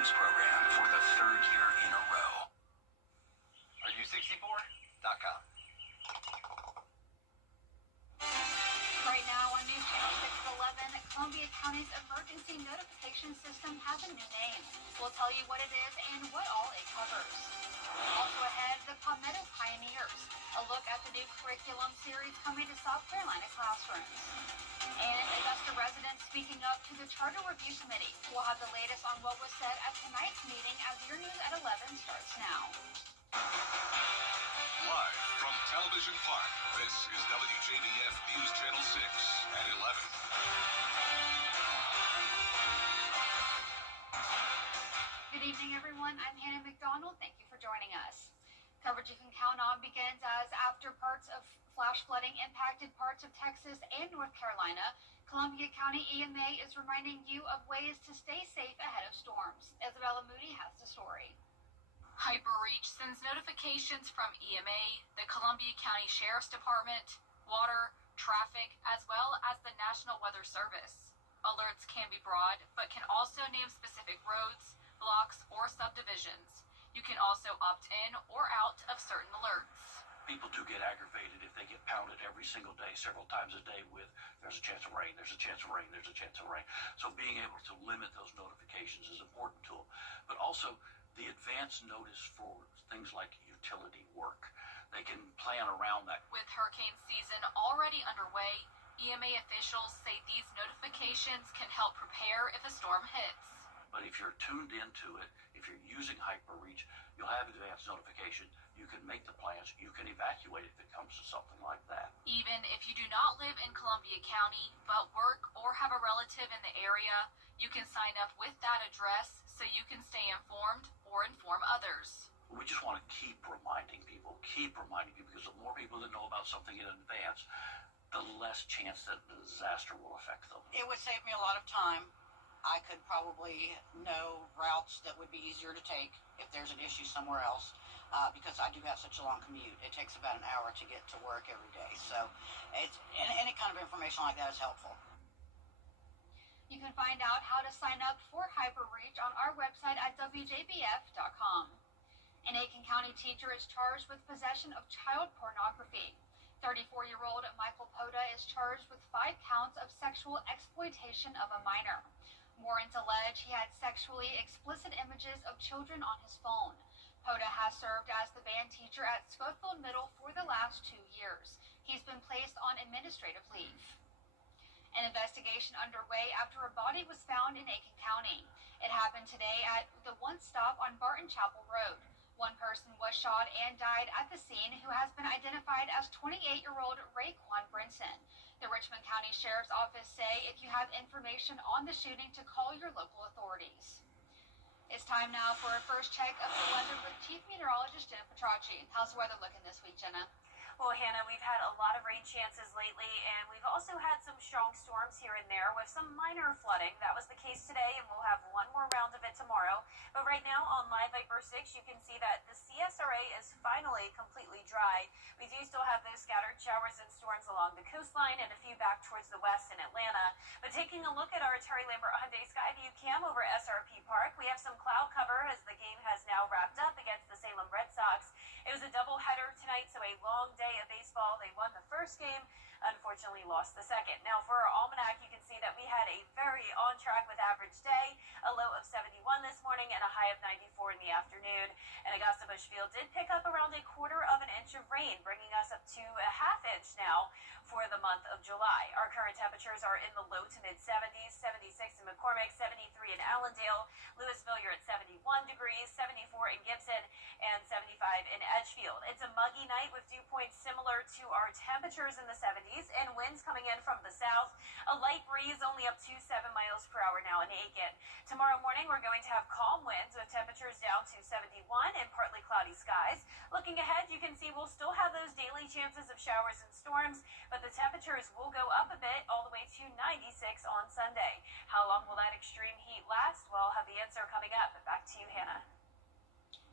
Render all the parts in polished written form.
news program for the third year in a row. Are you 64.com? Right now on News Channel 611, Columbia County's emergency notification system has a new name. We'll tell you what it is and what all it covers. Also ahead, the Palmetto Pioneers, a look at the new curriculum series coming to South Carolina classrooms. And Augusta residents speaking up to the Charter Review Committee. We'll have the latest on what was said at tonight's meeting as your news at 11 starts now. Live from Television Park, this is WJBF News Channel 6 at 11. Good evening, everyone. I'm Hannah McDonald. Thank you for joining us. Coverage you can count on begins as after parts of flash flooding impacted parts of Texas and North Carolina, Columbia County EMA is reminding you of ways to stay safe ahead of storms. Isabella Moody has the story. HyperReach sends notifications from EMA, the Columbia County Sheriff's Department, water, traffic, as well as the National Weather Service. Alerts can be broad, but can also name specific roads, blocks, or subdivisions. You can also opt in or out of certain alerts. People do get aggravated if they get pounded every single day, several times a day with there's a chance of rain, there's a chance of rain, there's a chance of rain. So being able to limit those notifications is important to them. But also the advance notice for things like utility work. They can plan around that. With hurricane season already underway, EMA officials say these notifications can help prepare if a storm hits. But if you're tuned into it, if you're using HyperReach, you'll have advance notification. You can make the plans. You can evacuate if it comes to something like that. Even if you do not live in Columbia County, but work or have a relative in the area, you can sign up with that address so you can stay informed or inform others. We just want to keep reminding people, because the more people that know about something in advance, the less chance that the disaster will affect them. It would save me a lot of time. I could probably know routes that would be easier to take if there's an issue somewhere else, because I do have such a long commute. It takes about an hour to get to work every day. So any kind of information like that is helpful. You can find out how to sign up for HyperReach on our website at WJBF.com. An Aiken County teacher is charged with possession of child pornography. 34-year-old Michael Poda is charged with 5 counts of sexual exploitation of a minor. Warrants allege he had sexually explicit images of children on his phone. Poda has served as the band teacher at Schofield Middle for the last 2 years. He's been placed on administrative leave. An investigation underway after a body was found in Aiken County. It happened today at the one stop on Barton Chapel Road. One person was shot and died at the scene who has been identified as 28-year-old Raekwon Brinson. The Richmond County Sheriff's Office say if you have information on the shooting to call your local authorities. It's time now for a first check of the weather with Chief Meteorologist Jenna Petracci. How's the weather looking this week, Jenna? Well, Hannah, we've had a lot of rain chances lately, and we've also had some strong storms here and there with some minor flooding. That was the case today, and we'll have one more round of it tomorrow. But right now on Live Viper 6, you can see that the CSRA is finally completely dry. We do still have those scattered showers and storms along the coastline and a few back towards the west in Atlanta. But taking a look at our Terry Lambert Hyundai Skyview cam over SRP Park, we have some cloud cover as the game has now wrapped up against the Salem Red Sox. It was a doubleheader tonight, so a long day of baseball. They won the first game, unfortunately lost the second. Now for our almanac, you can see that we had a very on track with average day, a low of 71 this morning and a high of 94 in the afternoon. And Augusta Busch Field did pick up around 1/4 of an inch of rain, bringing us up to a 1/2 inch now for the month of July. Our current temperatures are in the low to mid 70s, 76 in McCormick, 73 in Allendale, Louisville, you're at 71 degrees, 74 in Gibson, and 75 in Edgefield. It's a muggy night with dew points similar to our temperatures in the 70s and winds coming in from the south. A light breeze only up to 7 miles per hour now in Aiken. Tomorrow morning, we're going to have calm winds with temperatures down to 71 and partly cloudy skies. Looking ahead, you can see we'll still have those daily chances of showers and storms, but the temperatures will go up a bit all the way to 96 on Sunday. How long will that extreme heat last? Well, I'll have the answer coming up. Back to you, Hannah.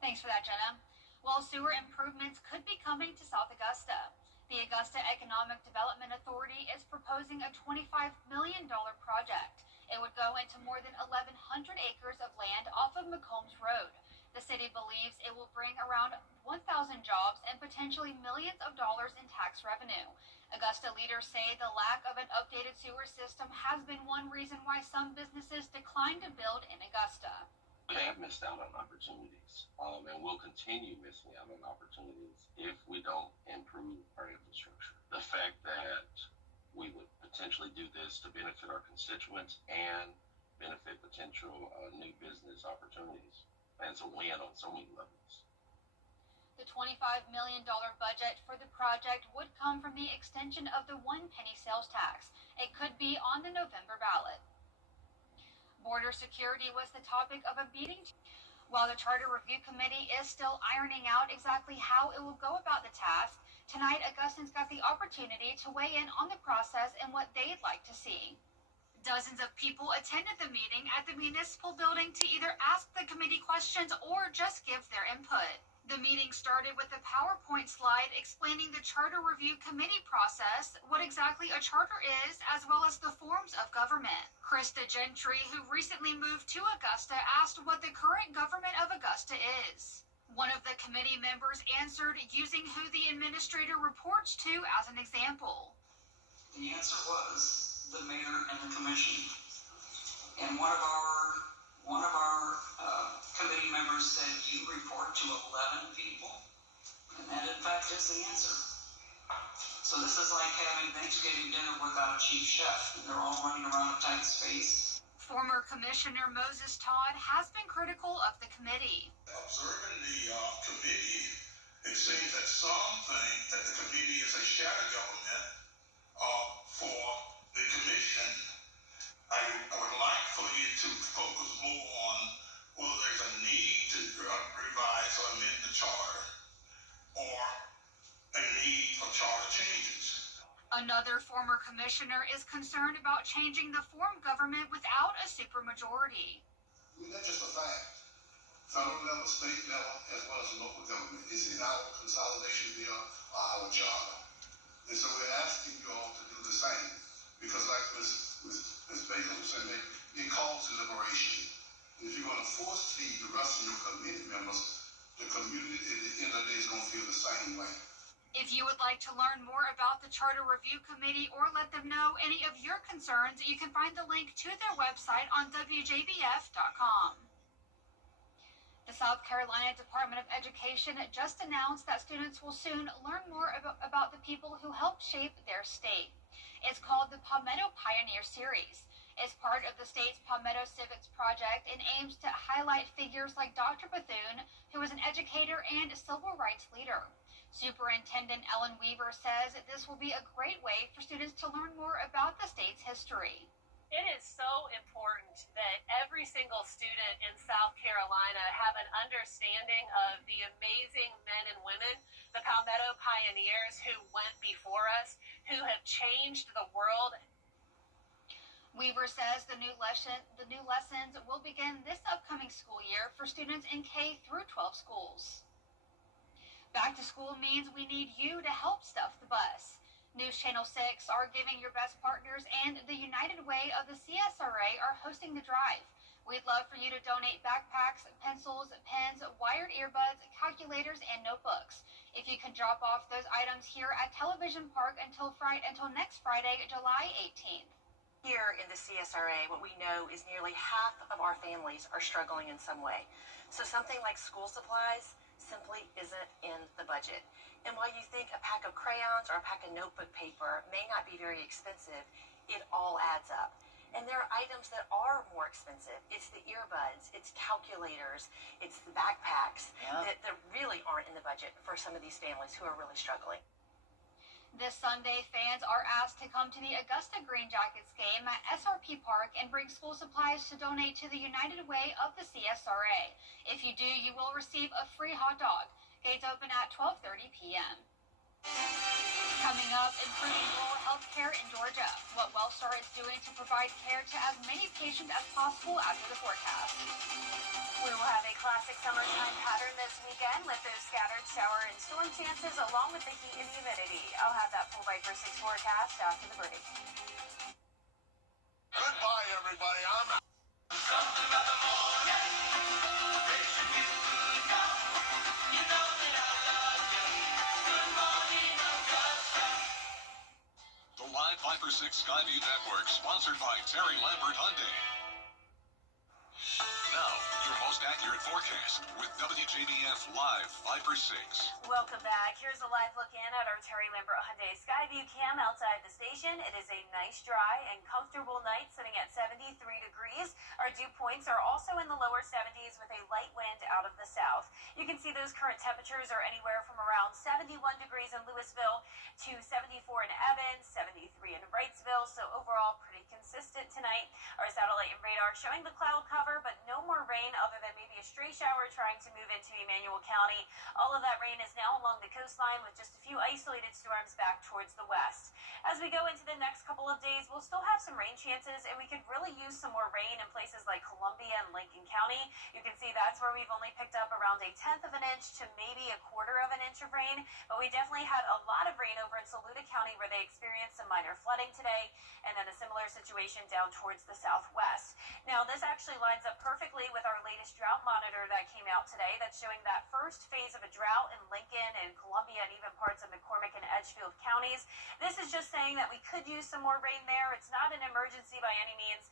Thanks for that, Jenna. Well, sewer improvements could be coming to South Augusta. The Augusta Economic Development Authority is proposing a $25 million project. It would go into more than 1,100 acres of land off of McCombs Road. The city believes it will bring around 1,000 jobs and potentially millions of dollars in tax revenue. Augusta leaders say the lack of an updated sewer system has been one reason why some businesses decline to build in Augusta. We have missed out on opportunities, and we'll continue missing out on opportunities if we don't improve our infrastructure. The fact that we would potentially do this to benefit our constituents and benefit potential new business opportunities. And it's a win on so many levels. The $25 million budget for the project would come from the extension of the 1 penny sales tax. It could be on the November ballot. Border security was the topic of a meeting. While the Charter Review Committee is still ironing out exactly how it will go about the task, tonight Augustans got the opportunity to weigh in on the process and what they'd like to see. Dozens of people attended the meeting at the municipal building to either ask the committee questions or just give their input. The meeting started with a PowerPoint slide explaining the Charter Review Committee process, what exactly a charter is, as well as the forms of government. Krista Gentry, who recently moved to Augusta, asked what the current government of Augusta is. One of the committee members answered using who the administrator reports to as an example. The answer was the mayor and the commission. And one of our committee members said you report to 11 people, and that in fact is the answer. So this is like having Thanksgiving dinner without a chief chef, and they're all running around a tight space. Former Commissioner Moses Todd has been critical of the committee. Observing the committee, it seems that some think that the committee is a shadow government for the commission. I would like for you to focus more on whether there's a need to revise or amend the charter or a need for charter changes. Another former commissioner is concerned about changing the form of government without a supermajority. I mean, that's just a fact. Federal level, state level, as well as local government is in our consolidation bill or our charter. And so we're asking you all to do the same. Because like Ms. Bacon said, it calls deliberation. If you're going to force feed the rest of your committee members, the community at the end of the day is going to feel the same way. If you would like to learn more about the Charter Review Committee or let them know any of your concerns, you can find the link to their website on WJBF.com. The South Carolina Department of Education just announced that students will soon learn more about the people who helped shape their state. It's called the Palmetto Pioneer Series. It's part of the state's Palmetto Civics Project and aims to highlight figures like Dr. Bethune, who was an educator and a civil rights leader. Superintendent Ellen Weaver says this will be a great way for students to learn more about the state's history. It is so important that every single student in South Carolina have an understanding of the amazing men and women, the Palmetto pioneers who went before us, who have changed the world. Weaver says the new lessons will begin this upcoming school year for students in K through 12 schools. Back to school means we need you to help stuff the bus. News Channel 6, Our Giving Your Best Partners, and the United Way of the CSRA are hosting the drive. We'd love for you to donate backpacks, pencils, pens, wired earbuds, calculators, and notebooks. If you can drop off those items here at Television Park until next Friday, July 18th. Here in the CSRA, what we know is nearly half of our families are struggling in some way. So something like school supplies simply isn't in the budget. And while you think a pack of crayons or a pack of notebook paper may not be very expensive, it all adds up. And there are items that are more expensive. It's the earbuds, it's calculators, it's the backpacks that really aren't in the budget for some of these families who are really struggling. This Sunday, fans are asked to come to the Augusta Green Jackets game at SRP Park and bring school supplies to donate to the United Way of the CSRA. If you do, you will receive a free hot dog. Gates open at 12:30 p.m. Coming up, improving rural health care in Georgia. What Wellstar is doing to provide care to as many patients as possible after the forecast. We will have a classic summertime pattern this weekend with those scattered shower and storm chances along with the heat and humidity. I'll have that full Viper 6 forecast after the break. Goodbye, everybody. I'm out. Something about the morning. They should be good now. You know that I love you. Good morning, Augusta. The Live 5 for 6 Skyview Network, sponsored by Terry Lambert Hyundai. Now, your most accurate forecast with WJBF Live 5 for 6. Welcome back. Here's a live look in at our Terry Lambert Hyundai Skyview cam outside the station. It is a nice, dry, and comfortable night sitting at 73 degrees. Our dew points are also in the lower 70s with a light wind out of the south. You can see those current temperatures are anywhere from around 71 degrees in Louisville to 74 in Evans, 73 in Wrightsville, so overall pretty consistent tonight. Our satellite and radar showing the cloud cover, but no more rain other than maybe a stray shower trying to move into Emmanuel County. All of that rain is now along the coastline with just a few isolated storms back towards the west. As we go into the next couple of days, we'll still have some rain chances, and we could really use some more rain in places like Columbia and Lincoln County. You can see that's where we've only picked up around 1/10 of an inch to maybe 1/4 of an inch of rain, but we definitely had a lot of rain over in Saluda County where they experienced some minor flooding today, and then a similar situation down towards the southwest. Now, this actually lines up perfectly with our latest drought monitor that came out today that's showing that first phase of a drought in Lincoln and Columbia and even parts of McCormick and Edgefield counties. This is just saying that we could use some more rain there. It's not an emergency by any means,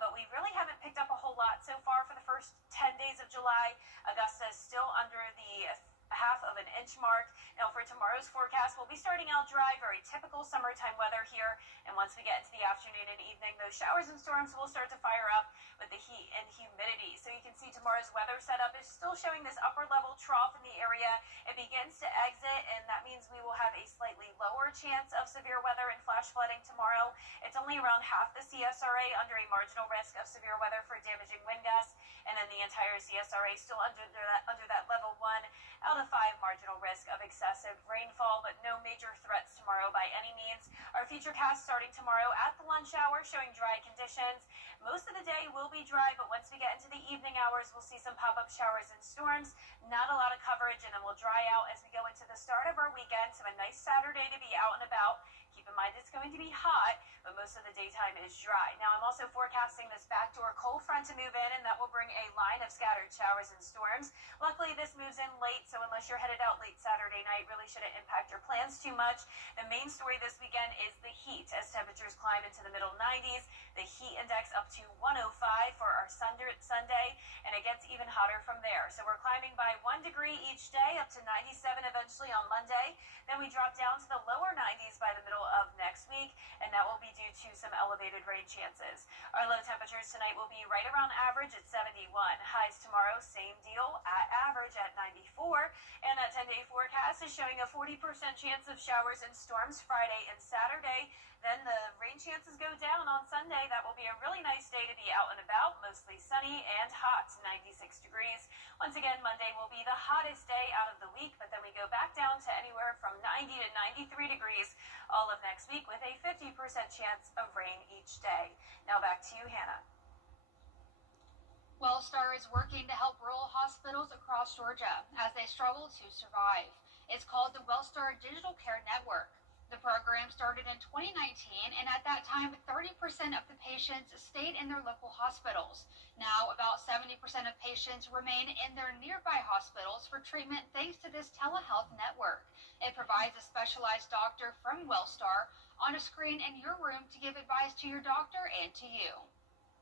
but we really haven't picked up a whole lot so far for the first 10 days of July. Augusta is still under the 1/2 of an inch mark. Now for tomorrow's forecast, we'll be starting out dry, very typical summertime weather here. And once we get into the afternoon and evening, those showers and storms will start to fire up with the heat and humidity. So you can see tomorrow's weather setup is still showing this upper level trough in the area. It begins to exit, and that means we will have a slightly lower chance of severe weather and flash flooding tomorrow. It's only around half the CSRA under a marginal risk of severe weather for damaging wind gusts, and then the entire CSRA still under that level 1 out of 5 marginal risk of excessive rainfall, but no major threats tomorrow by any means. Our futurecast starting tomorrow at the lunch hour showing dry conditions. Most of the day will be dry, but once we get into the evening hours, we'll see some pop-up showers and storms. Not a lot of coverage, and then we'll dry out as we go into the start of our weekend. So a nice Saturday to be out and about. Keep in mind it's going to be hot, but most of the daytime is dry. Now I'm also forecasting this backdoor cold front to move in, and that will bring a line of scattered showers and storms. Luckily, this moves in late, so unless you're headed out late Saturday night, really shouldn't impact your plans too much. The main story this weekend is the heat as temperatures climb into the middle 90s. The heat index up to 105 for our Sunday, and it gets even hotter from there. So we're climbing by 1 degree each day up to 97 eventually on Monday. Then we drop down to the lower 90s by the middle of next week, and that will be due to some elevated rain chances. Our low temperatures tonight will be right around average at 71. Highs tomorrow, same deal at average at 94. And that 10-day forecast is showing a 40% chance of showers and storms Friday and Saturday. Then the rain chances go down on Sunday. That will be a really nice day to be out and about, mostly sunny and hot, 96 degrees. Once again, Monday will be the hottest day out of the week, but then we go back down to anywhere from 90 to 93 degrees all of next week with a 50% chance of rain each day. Now back to you, Hannah. WellStar is working to help rural hospitals across Georgia as they struggle to survive. It's called the WellStar Digital Care Network. The program started in 2019, and at that time, 30% of the patients stayed in their local hospitals. Now, about 70% of patients remain in their nearby hospitals for treatment thanks to this telehealth network. It provides a specialized doctor from WellStar on a screen in your room to give advice to your doctor and to you.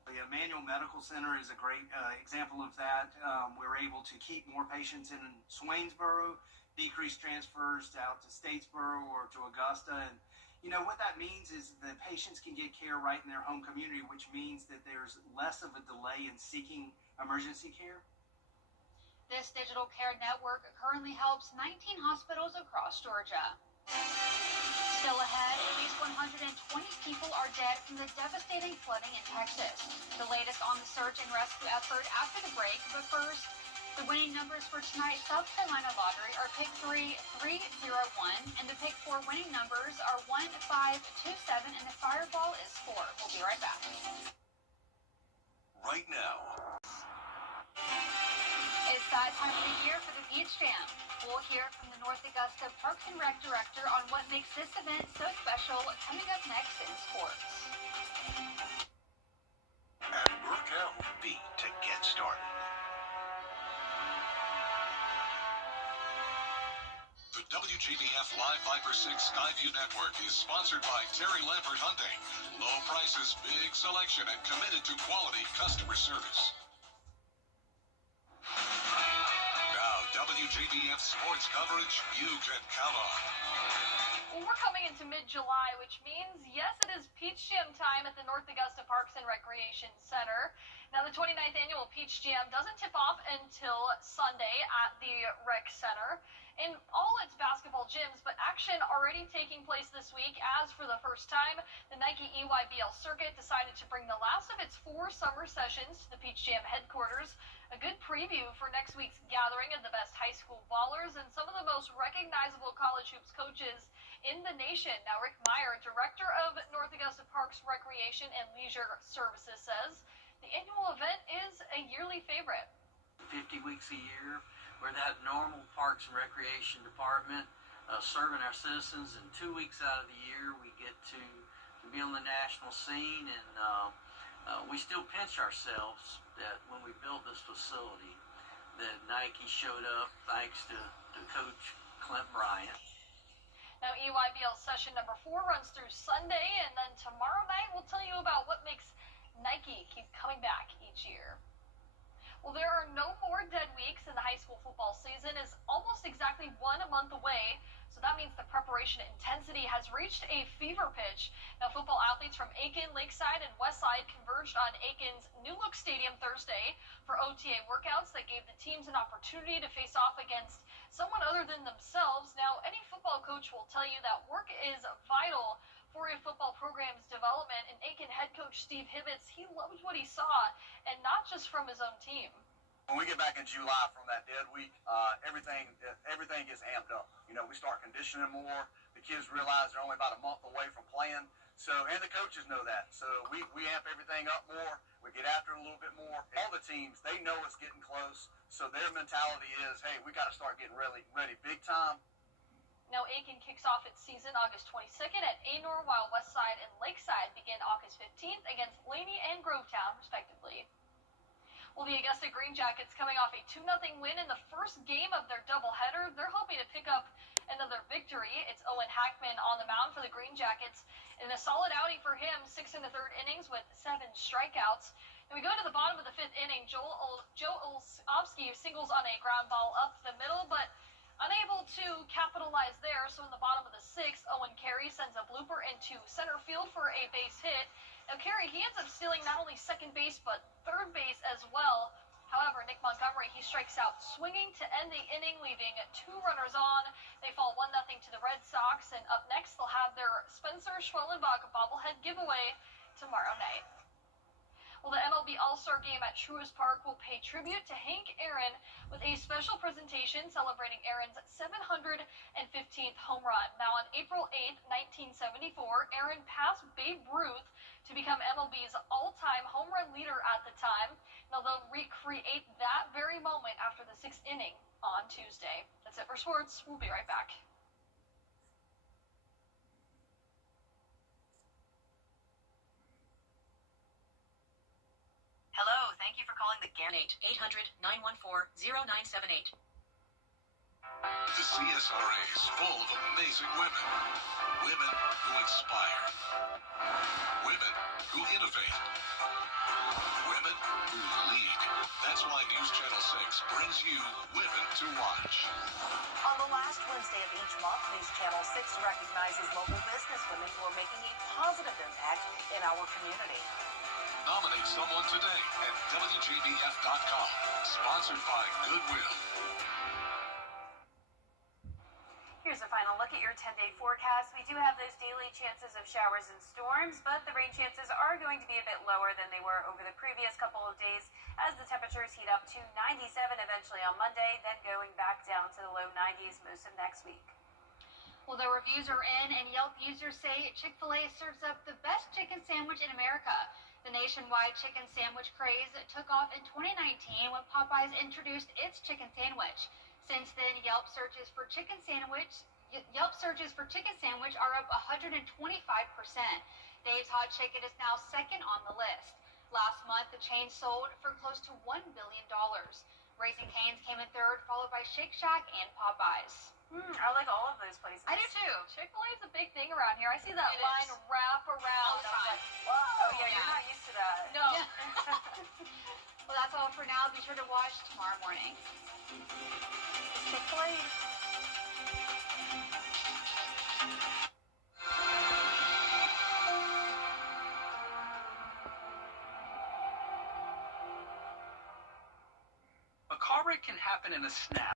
The Emmanuel Medical Center is a great example of that. We're able to keep more patients in Swainsboro, decrease transfers out to Statesboro or to Augusta. And, you know, what that means is that patients can get care right in their home community, which means that there's less of a delay in seeking emergency care. This digital care network currently helps 19 hospitals across Georgia. Still ahead, at least 120 people are dead from the devastating flooding in Texas. The latest on the search and rescue effort after the break, but first, the winning numbers for tonight's South Carolina lottery are pick 3301, and the pick 4 winning numbers are 1527, and the fireball is 4. We'll be right back. Right now. It's that time of the year for the Beach Jam. We'll hear from the North Augusta Parks and Rec Director on what makes this event so special, coming up next in sports. WJBF Live Viper 6 Skyview Network is sponsored by Terry Lampert Hyundai. Low prices, big selection, and committed to quality customer service. Now, WJBF sports coverage you can count on. Well, we're coming into mid-July, which means, yes, it is Peach Jam time at the North Augusta Parks and Recreation Center. Now, the 29th annual Peach Jam doesn't tip off until Sunday at the Rec Center in all its basketball gyms, but action already taking place this week as for the first time, the Nike EYBL circuit decided to bring the last of its 4 summer sessions to the Peach Jam headquarters. A good preview for next week's gathering of the best high school ballers and some of the most recognizable college hoops coaches in the nation. Now, Rick Meyer, director of North Augusta Parks, Recreation, and Leisure Services, says the annual event is a yearly favorite. 50 weeks a year, we're that normal Parks and Recreation department serving our citizens, and 2 weeks out of the year we get to be on the national scene, and we still pinch ourselves that when we built this facility that Nike showed up thanks to Coach Clint Bryant. Now, EYBL session number 4 runs through Sunday, and then tomorrow night we'll tell you about what makes Nike keep coming back each year. Well, there are no more dead weeks, and the high school football season is almost exactly 1 month away. So that means the preparation intensity has reached a fever pitch. Now, football athletes from Aiken, Lakeside, and Westside converged on Aiken's New Look Stadium Thursday for OTA workouts that gave the teams an opportunity to face off against someone other than themselves. Now, any football coach will tell you that work is vital for a football program's development, and Aiken head coach Steve Hibbets, he loved what he saw, and not just from his own team. When we get back in July from that dead week, everything gets amped up. You know, we start conditioning more. The kids realize they're only about a month away from playing. So, and the coaches know that. So we amp everything up more. We get after it a little bit more. All the teams, they know it's getting close. So their mentality is, hey, we got to start getting ready big time. Now, Aiken kicks off its season August 22nd at Anor, while Westside and Lakeside begin August 15th against Laney and Grovetown, respectively. Well, the Augusta Green Jackets, coming off a 2-0 win in the first game of their doubleheader, they're hoping to pick up another victory. It's Owen Hackman on the mound for the Green Jackets, and a solid outing for him, 6 in the third innings with 7 strikeouts. And we go to the bottom of the 5th inning. Joe Olsovsky singles on a ground ball up the middle, but unable to capitalize there. So in the bottom of the 6th, Owen Carey sends a blooper into center field for a base hit. Now, Carey, he ends up stealing not only second base, but third base as well. However, Nick Montgomery, he strikes out swinging to end the inning, leaving 2 runners on. They fall 1-0 to the Red Sox, and up next they'll have their Spencer Schwellenbach bobblehead giveaway tomorrow night. Well, the MLB All-Star Game at Truist Park will pay tribute to Hank Aaron with a special presentation celebrating Aaron's 715th home run. Now, on April 8th, 1974, Aaron passed Babe Ruth to become MLB's all-time home run leader at the time. Now, they'll recreate that very moment after the 6th inning on Tuesday. That's it for sports. We'll be right back. Hello, thank you for calling the GAN 800-914-0978. The CSRA is full of amazing women. Women who inspire. Women who innovate. Women who lead. That's why News Channel 6 brings you Women to Watch. On the last Wednesday of each month, News Channel 6 recognizes local businesswomen who are making a positive impact in our community. Nominate someone today at WJBF.com. Sponsored by Goodwill. Here's a final look at your 10-day forecast. We do have those daily chances of showers and storms, but the rain chances are going to be a bit lower than they were over the previous couple of days as the temperatures heat up to 97 eventually on Monday, then going back down to the low 90s most of next week. Well, the reviews are in, and Yelp users say Chick-fil-A serves up the best chicken sandwich in America. The nationwide chicken sandwich craze took off in 2019 when Popeyes introduced its chicken sandwich. Since then, Yelp searches for chicken sandwich are up 125%. Dave's Hot Chicken is now second on the list. Last month, the chain sold for close to $1 billion. Raising Cane's came in third, followed by Shake Shack and Popeyes. I like all of those places. I do too. Chick-fil-A is a big thing around here. I see that It line is. wrap around. All the I was time. like, whoa. Oh yeah, you're not used to that. No. Well, that's all for now. Be sure to watch tomorrow morning. Chick-fil-A. A car wreck can happen in a snap.